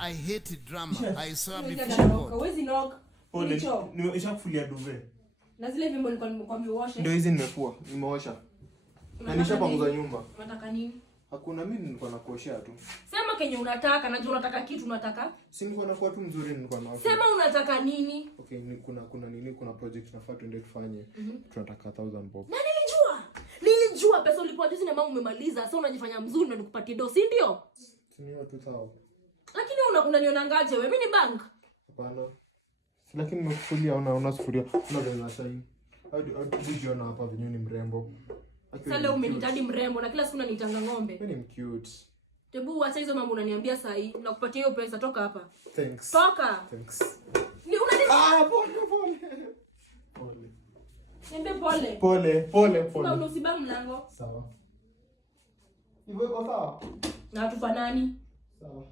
I hate drama. I saw before God. Hawezi knock. Pole. Nishakufulia duve. Na zile vimbo nilikuwa nimekwambia uoshe. Ndio hizi nimefua, nimeosha. Na nishapanguza nyumba. Unataka nini? Hakuna, mimi nilikuwa nakuoshea tu. Sema kenye unataka, najua unataka kitu unataka. Si nilikuwa nakuwa tu mzuri, nilikuwa na. Sema unataka nini? Okay, kuna project nafaa tuende tufanye. Tunataka 1000 bob. Na nilijua pesa ulipoa juzi na mama umemaliza. Sasa unajifanya mzuri na nikupatie do, si ndio? Si ni 2000. Lakini unaniona ngaje wewe? Mimi ni bank. Hapana. Lakini nimekufulia una sufuria. Una gani shine? Hadi unaona hapa vinyo ni mrembo. Sasa leo umenitadi mrembo na kila siku unanitanga ng'ombe. Mimi ni cute. Tebu acha hizo mambo unaniambia saa hii. Nakupatia hiyo pesa, toka hapa. Thanks. Toka. Thanks. Ni unani Pole. Niambie pole. Pole. Sasa usibangu mlango. Sawa. Hivyo iko sawa? Na tufanani. Sawa.